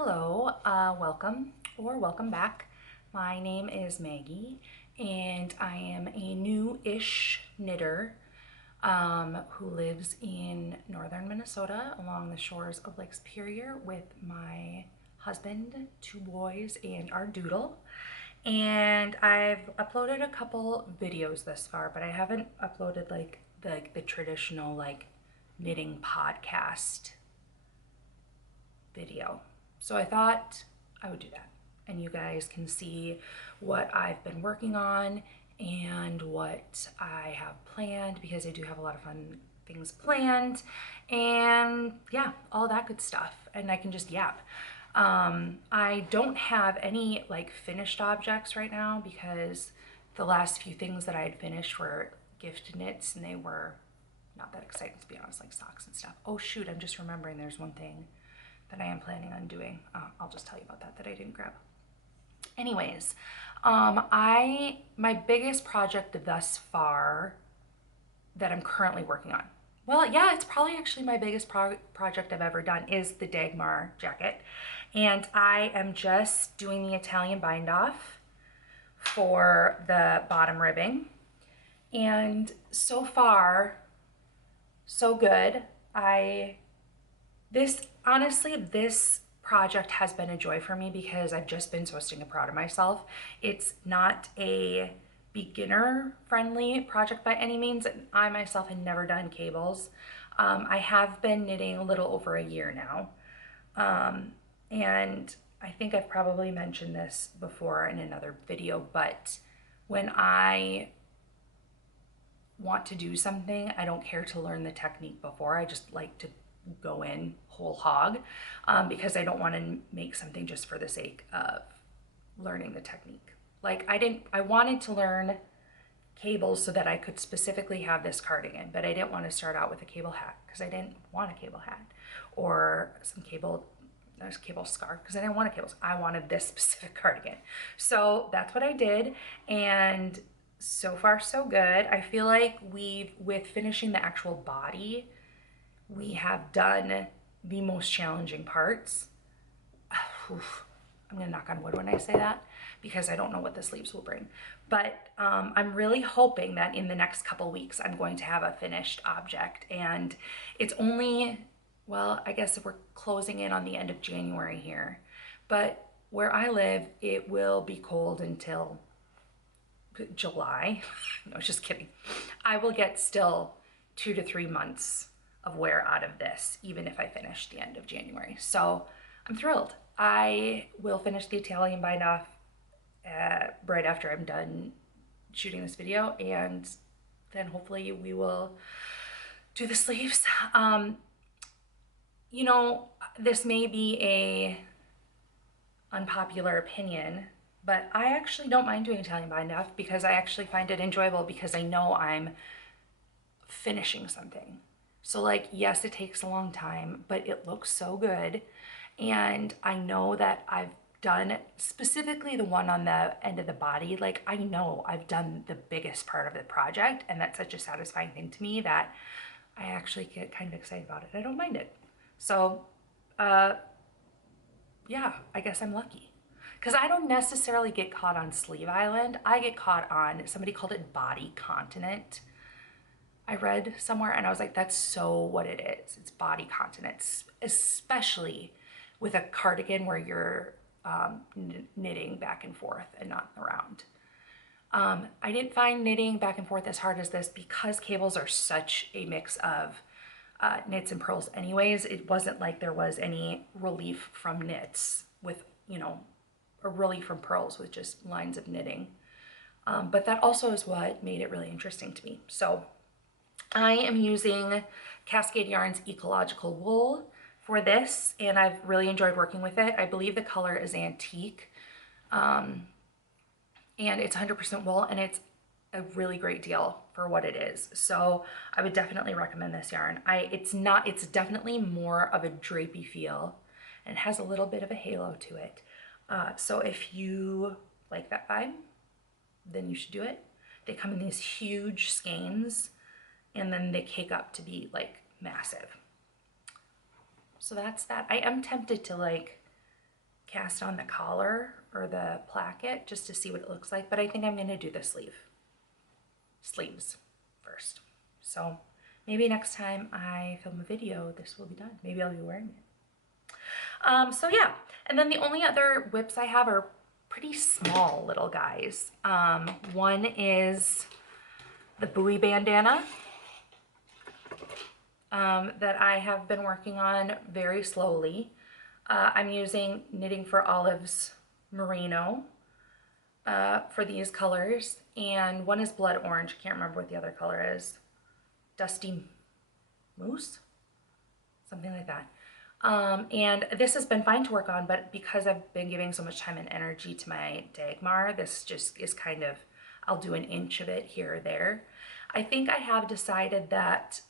Hello, welcome back. My name is Maggie, and I am a new-ish knitter who lives in northern Minnesota along the shores of Lake Superior with my husband, two boys, and our doodle. And I've uploaded a couple videos thus far, but I haven't uploaded like the traditional like knitting podcast video. So I thought I would do that, and you guys can see what I've been working on and what I have planned, because I do have a lot of fun things planned, and yeah, all that good stuff. And I can just yap. I don't have any like finished objects right now because the last few things that I had finished were gift knits, and they were not that exciting, to be honest, like socks and stuff. Oh shoot, I'm just remembering there's one thing that I am planning on doing. I'll just tell you about that I didn't grab. Anyways, my biggest project thus far that I'm currently working on, well, yeah, it's probably actually my biggest project I've ever done, is the Dagmar jacket. And I am just doing the Italian bind off for the bottom ribbing. And so far, so good. This project has been a joy for me because I've just been so stinking proud of myself. It's not a beginner friendly project by any means. I myself had never done cables. I have been knitting a little over a year now. And I think I've probably mentioned this before in another video, but when I want to do something, I don't care to learn the technique before. I just like to go in whole hog, because I don't want to make something just for the sake of learning the technique. Like I wanted to learn cables so that I could specifically have this cardigan, but I didn't want to start out with a cable hat because I didn't want a cable hat, or some cable scarf because I didn't want a cable. I wanted this specific cardigan. So that's what I did, and so far so good. I feel like with finishing the actual body, we have done the most challenging parts. Oof, I'm gonna knock on wood when I say that because I don't know what the sleeves will bring. But I'm really hoping that in the next couple weeks, I'm going to have a finished object. And it's only, well, I guess we're closing in on the end of January here. But where I live, it will be cold until July. No, just kidding. I will get still 2 to 3 months of wear out of this, even if I finish the end of January. So I'm thrilled. I will finish the Italian bind off right after I'm done shooting this video, and then hopefully we will do the sleeves. You know, this may be a unpopular opinion, but I actually don't mind doing Italian bind off because I actually find it enjoyable because I know I'm finishing something. So like, yes, it takes a long time, but it looks so good. And I know that I've done specifically the one on the end of the body. Like, I know I've done the biggest part of the project, and that's such a satisfying thing to me that I actually get kind of excited about it. I don't mind it. So, yeah, I guess I'm lucky. Because I don't necessarily get caught on Sleeve Island. I get caught on, somebody called it body continent. I read somewhere, and I was like, that's so what it is. It's body continent, especially with a cardigan where you're knitting back and forth and not around. I didn't find knitting back and forth as hard as this because cables are such a mix of knits and purls anyways. It wasn't like there was any relief from knits with, you know, a relief from purls with just lines of knitting. But that also is what made it really interesting to me. So I am using Cascade Yarns Ecological Wool for this, and I've really enjoyed working with it. I believe the color is antique, and it's 100% wool, and it's a really great deal for what it is. So I would definitely recommend this yarn. It's definitely more of a drapey feel, and it has a little bit of a halo to it. So if you like that vibe, then you should do it. They come in these huge skeins, and then they cake up to be like massive. So that's that. I am tempted to like cast on the collar or the placket just to see what it looks like, but I think I'm going to do the sleeves first. So maybe next time I film a video, this will be done. Maybe I'll be wearing it. So yeah, and then the only other whips I have are pretty small little guys. One is the buoy bandana that I have been working on very slowly. I'm using Knitting for Olives Merino for these colors, and one is blood orange. I can't remember what the other color is. Dusty Moose? Something like that. And this has been fine to work on, but because I've been giving so much time and energy to my Dagmar, this just is kind of, I'll do an inch of it here or there. I think I have decided that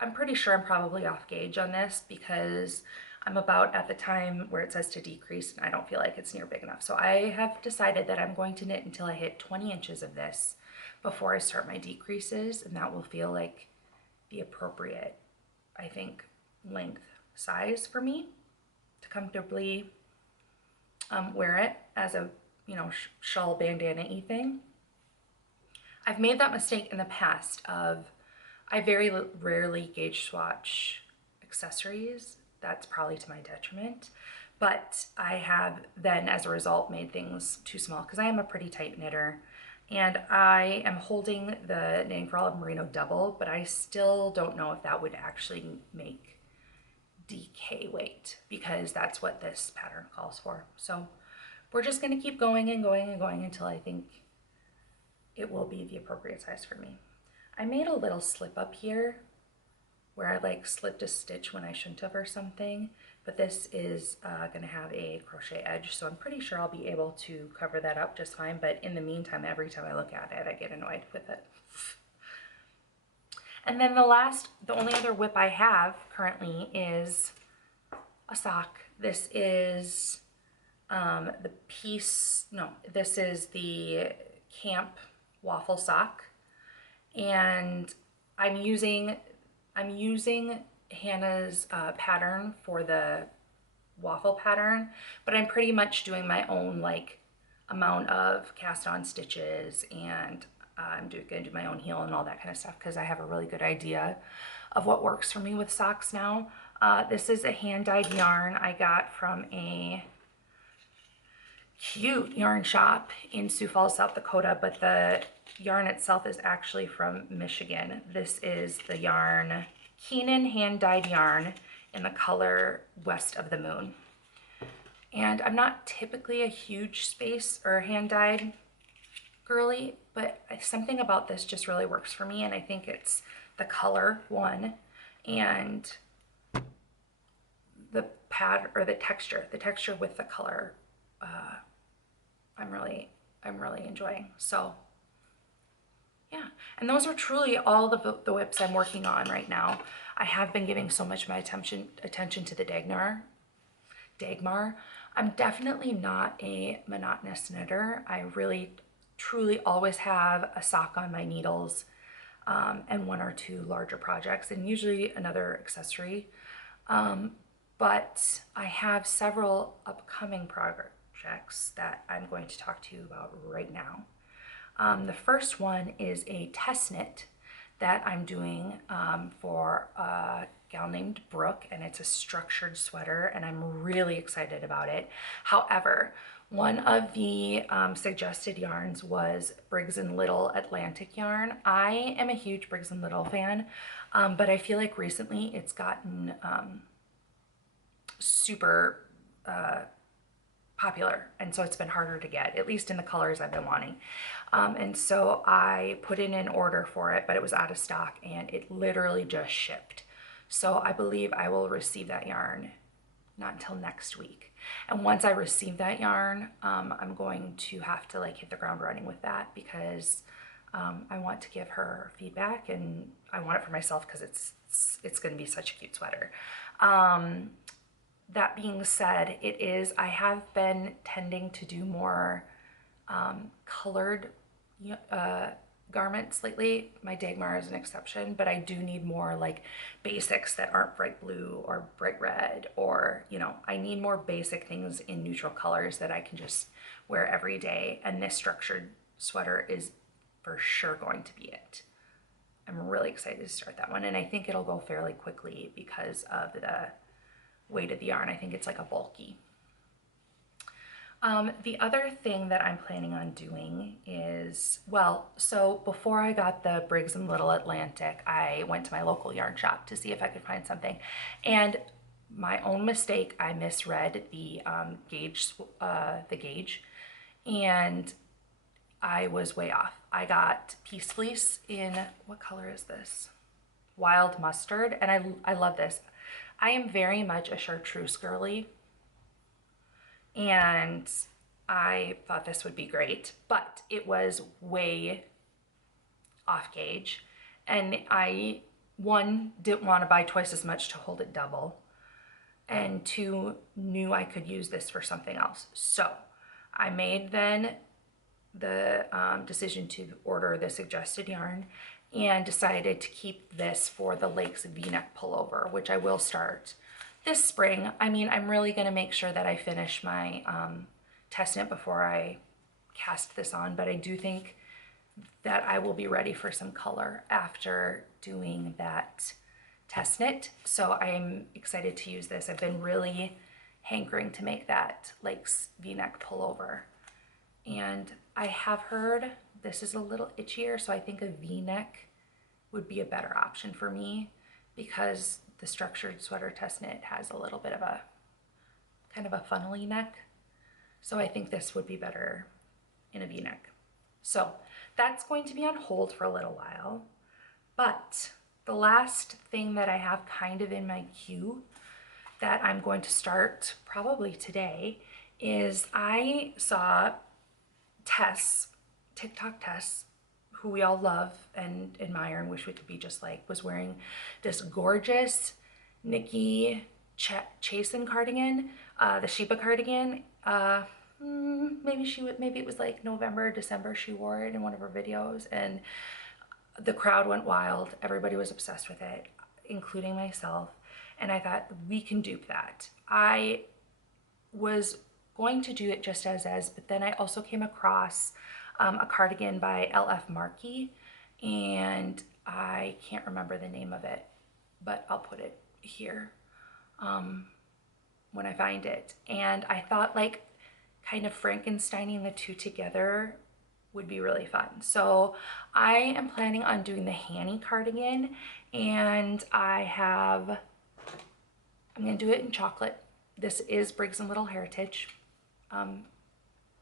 I'm pretty sure I'm probably off gauge on this because I'm about at the time where it says to decrease and I don't feel like it's near big enough. So I have decided that I'm going to knit until I hit 20 inches of this before I start my decreases, and that will feel like the appropriate, I think, length size for me to comfortably wear it as a, you know, shawl bandana-y thing. I've made that mistake in the past of, I very rarely gauge swatch accessories. That's probably to my detriment, but I have then as a result made things too small because I am a pretty tight knitter, and I am holding the Knitting for Olive Merino double, but I still don't know if that would actually make DK weight because that's what this pattern calls for. So we're just going to keep going and going and going until I think it will be the appropriate size for me. I made a little slip up here where I like slipped a stitch when I shouldn't have or something, but this is gonna have a crochet edge, so I'm pretty sure I'll be able to cover that up just fine, but in the meantime, every time I look at it, I get annoyed with it. And then the only other whip I have currently is a sock. This is this is the Camp Waffle sock, and I'm using Hannah's pattern for the waffle pattern, but I'm pretty much doing my own like amount of cast on stitches, and I'm gonna do my own heel and all that kind of stuff because I have a really good idea of what works for me with socks now. This is a hand-dyed yarn I got from a cute yarn shop in Sioux Falls, South Dakota, but the yarn itself is actually from Michigan. This is the yarn Keenan hand-dyed yarn in the color West of the Moon. And I'm not typically a huge space or hand-dyed girly, but something about this just really works for me, and I think it's the color, one, and the pad or the texture with the color. I'm really enjoying. So yeah, and those are truly all the whips I'm working on right now. I have been giving so much of my attention to the Dagmar. I'm definitely not a monotonous knitter. I really truly always have a sock on my needles and one or two larger projects and usually another accessory. But I have several upcoming projects that I'm going to talk to you about right now. The first one is a test knit that I'm doing for a gal named Brooke, and it's a structured sweater, and I'm really excited about it. However, one of the suggested yarns was Briggs & Little Atlantic yarn. I am a huge Briggs & Little fan, but I feel like recently it's gotten super popular, and so it's been harder to get, at least in the colors I've been wanting. And so I put in an order for it, but it was out of stock and it literally just shipped. So I believe I will receive that yarn not until next week. And once I receive that yarn, I'm going to have to like hit the ground running with that because I want to give her feedback, and I want it for myself because it's going to be such a cute sweater. That being said, I have been tending to do more colored garments lately. My Dagmar is an exception, but I do need more like basics that aren't bright blue or bright red, or, you know, I need more basic things in neutral colors that I can just wear every day. And this structured sweater is for sure going to be it. I'm really excited to start that one, and I think it'll go fairly quickly because of the weight of the yarn. I think it's like a bulky. The other thing that I'm planning on doing is, well, so before I got the Briggs & Little Atlantic, I went to my local yarn shop to see if I could find something. And my own mistake, I misread the gauge, and I was way off. I got Peace Fleece in, what color is this? Wild Mustard, and I love this. I am very much a chartreuse girly, and I thought this would be great, but it was way off gauge, and I, one, didn't want to buy twice as much to hold it double, and two, knew I could use this for something else. So I made then the decision to order the suggested yarn, and decided to keep this for the Lakes V-neck pullover, which I will start this spring. I mean, I'm really going to make sure that I finish my test knit before I cast this on, but I do think that I will be ready for some color after doing that test knit. So I'm excited to use this. I've been really hankering to make that Lakes V-neck pullover, and I have heard this is a little itchier, so I think a V-neck would be a better option for me, because the structured sweater test knit has a little bit of a kind of a funnely neck. So I think this would be better in a V-neck. So that's going to be on hold for a little while. But the last thing that I have kind of in my queue that I'm going to start probably today is I saw Tess, TikTok Tess, who we all love and admire and wish we could be just like, was wearing this gorgeous Nikki Chasen cardigan, the Sheba cardigan. Maybe it was like November, December she wore it in one of her videos, and the crowd went wild. Everybody was obsessed with it, including myself. And I thought, we can dupe that. I was going to do it just as is, but then I also came across a cardigan by LF Markey, and I can't remember the name of it, but I'll put it here when I find it. And I thought, like, kind of Frankensteining the two together would be really fun. So I am planning on doing the Hanni cardigan, and I'm gonna do it in chocolate. This is Briggs & Little Heritage.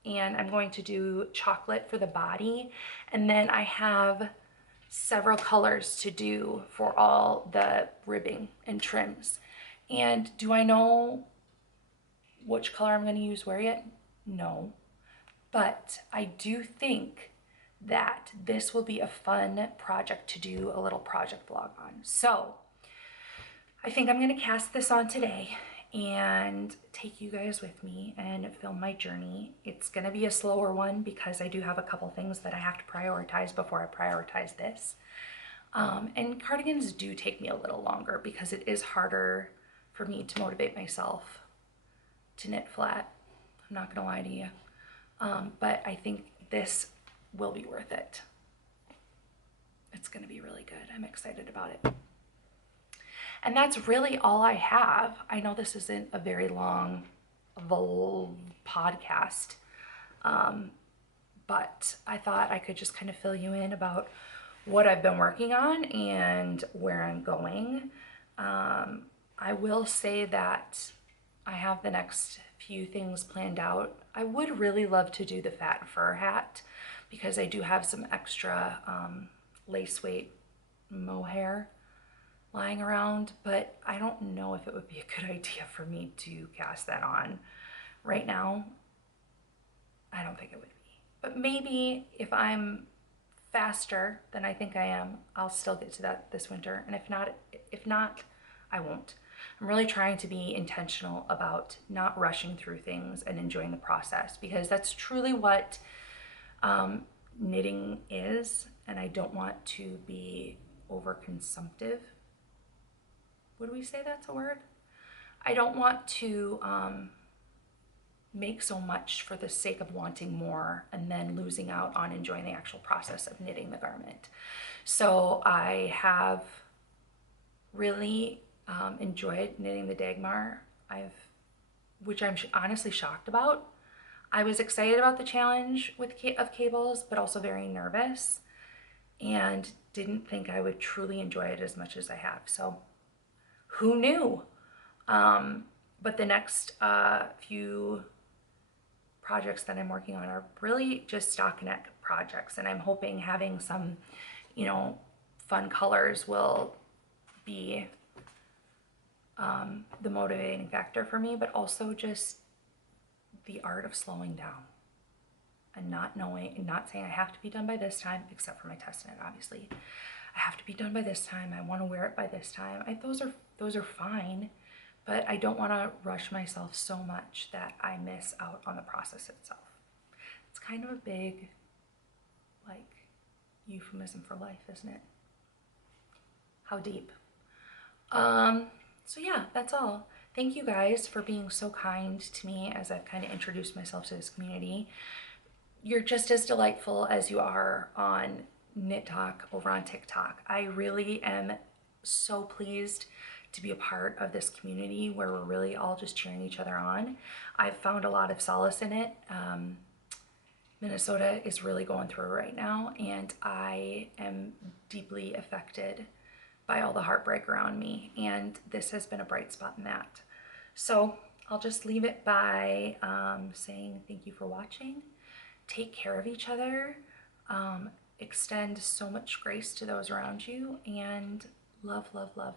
And I'm going to do chocolate for the body, and then I have several colors to do for all the ribbing and trims. And do I know which color I'm going to use where yet? No, but I do think that this will be a fun project to do a little project vlog on. So I think I'm going to cast this on today and take you guys with me and film my journey. It's gonna be a slower one because I do have a couple things that I have to prioritize before I prioritize this. And cardigans do take me a little longer because it is harder for me to motivate myself to knit flat. I'm not gonna lie to you. But I think this will be worth it. It's gonna be really good. I'm excited about it. And that's really all I have. I know this isn't a very long podcast, but I thought I could just kind of fill you in about what I've been working on and where I'm going. I will say that I have the next few things planned out. I would really love to do the fat fur hat because I do have some extra lace weight mohair lying around, but I don't know if it would be a good idea for me to cast that on right now. I don't think it would be, but maybe if I'm faster than I think I am, I'll still get to that this winter. And if not, I won't. I'm really trying to be intentional about not rushing through things and enjoying the process, because that's truly what knitting is. and I don't want to be overconsumptive. Would we say that's a word? I don't want to make so much for the sake of wanting more and then losing out on enjoying the actual process of knitting the garment. So I have really enjoyed knitting the Dagmar, which I'm honestly shocked about. I was excited about the challenge of cables, but also very nervous, and didn't think I would truly enjoy it as much as I have. So who knew? But the next few projects that I'm working on are really just stockinette projects, and I'm hoping having some, you know, fun colors will be the motivating factor for me, but also just the art of slowing down and not saying I have to be done by this time, except for my test knit, obviously. I have to be done by this time. I want to wear it by this time. Those are fine, but I don't want to rush myself so much that I miss out on the process itself. It's kind of a big, like, euphemism for life, isn't it? How deep? So yeah, that's all. Thank you guys for being so kind to me as I've kind of introduced myself to this community. You're just as delightful as you are on Knit Talk over on TikTok. I really am so pleased to be a part of this community where we're really all just cheering each other on. I've found a lot of solace in it. Minnesota is really going through it right now, and I am deeply affected by all the heartbreak around me, and this has been a bright spot in that. So I'll just leave it by saying thank you for watching. Take care of each other. Extend so much grace to those around you, and love, love, love.